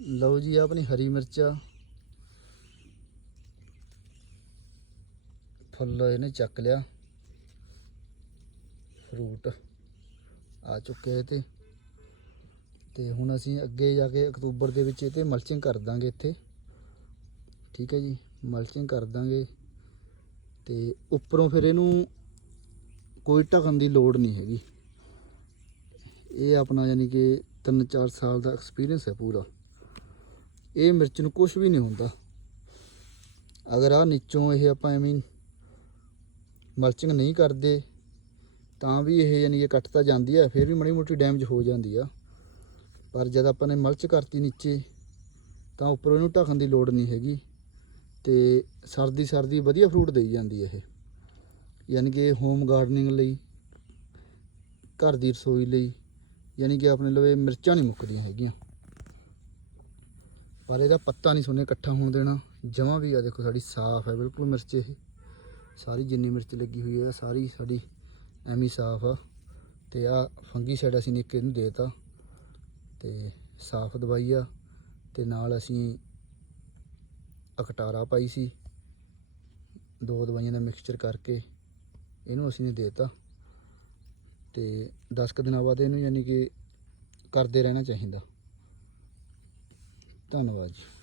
ਲਓ ਜੀ ਆਪਣੀ ਹਰੀ ਮਿਰਚਾ ਫੁੱਲ ਇਹਨੇ ਚੱਕ ਲਿਆ। ਫਰੂਟ ਆ ਚੁੱਕੇ ਇਹ ਤੇ। ਤੇ ਹੁਣ ਅਸੀਂ ਅੱਗੇ ਜਾ ਕੇ ਅਕਤੂਬਰ ਦੇ ਵਿੱਚ ਇਹ ਤੇ ਮਲਚਿੰਗ ਕਰ ਦਾਂਗੇ ਇੱਥੇ। ਠੀਕ ਹੈ ਜੀ ਮਲਚਿੰਗ ਕਰ ਦਾਂਗੇ। ਤੇ ਉੱਪਰੋਂ ਫਿਰ ਇਹਨੂੰ ਕੋਈ ਢਕਣ ਦੀ ਲੋੜ ਨਹੀਂ ਹੈਗੀ। ਇਹ ਆਪਣਾ ਯਾਨੀ ਕਿ 3-4 ਸਾਲ ਦਾ ਐਕਸਪੀਰੀਅੰਸ ਹੈ ਪੂਰਾ। ਇਹ ਮਿਰਚ ਨੂੰ ਕੁਝ ਵੀ ਨਹੀਂ ਹੁੰਦਾ। ਅਗਰ ਆ ਨੀਚੋਂ ਇਹ ਆਪਾਂ ਐਵੇਂ ਮਲਚਿੰਗ ਨਹੀਂ ਕਰਦੇ, ਤਾਂ ਵੀ ਇਹ ਯਾਨੀ ਕਿ ਕੱਟ ਤਾਂ ਜਾਂਦੀ ਹੈ ਫਿਰ ਵੀ ਮੜੀ ਮੋਟੀ ਡੈਮੇਜ ਹੋ ਜਾਂਦੀ ਆ। ਪਰ ਜਦ ਆਪਾਂ ਨੇ ਮਲਚ ਕਰਤੀ ਨੀਚੇ, ਤਾਂ ਉੱਪਰੋਂ ਇਹਨੂੰ ਢੱਕਣ ਦੀ ਲੋੜ ਨਹੀਂ ਹੈਗੀ ਤੇ ਸਰਦੀ ਸਰਦੀ ਵਧੀਆ ਫਰੂਟ ਦੇਈ ਜਾਂਦੀ ਇਹ। ਯਾਨੀ ਕਿ ਹੋਮ ਗਾਰਡਨਿੰਗ ਲਈ, ਘਰ ਦੀ ਰਸੋਈ ਲਈ, ਯਾਨੀ ਕਿ ਆਪਣੇ ਲਵੇ ਮਿਰਚਾਂ ਨਹੀਂ ਮੁੱਕਦੀਆਂ ਹੈਗੀਆਂ। ਪਰ ਇਹਦਾ ਪੱਤਾ ਨਹੀਂ ਸੋਨੇ, ਇਕੱਠਾ ਹੋਣ ਦੇਣਾ। ਜਮਾਂ ਵੀ ਆ, ਦੇਖੋ ਸਾਡੀ ਸਾਫ਼ ਹੈ, ਬਿਲਕੁਲ ਮਿਰਚ ਇਹ। ਸਾਰੀ ਜਿੰਨੀ ਮਿਰਚ ਲੱਗੀ ਹੋਈ ਹੈ, ਸਾਰੀ ਸਾਡੀ ਐਵੇਂ ਸਾਫ਼ ਆ। ਤੇ ਆ ਫੰਗੀ ਸਾਈਡ ਅਸੀਂ ਨਿੱਕੇ ਨੂੰ ਦੇਤਾ ਤੇ। ਸਾਫ਼ ਦਵਾਈ ਆ। ਤੇ ਨਾਲ ਅਸੀਂ ਅਕਟਾਰਾ ਪਾਈ ਸੀ। ਦੋ ਦਵਾਈਆਂ ਦਾ ਮਿਕਸਚਰ ਕਰਕੇ ਇਹਨੂੰ ਅਸੀਂ ਨੇ ਦੇਤਾ ਤੇ। 10 ਕੁ ਦਿਨਾਂ ਬਾਅਦ ਇਹਨੂੰ ਯਾਨੀ ਕਿ ਕਰਦੇ ਰਹਿਣਾ ਚਾਹੀਦਾ। ਧੰਨਵਾਦ ਜੀ।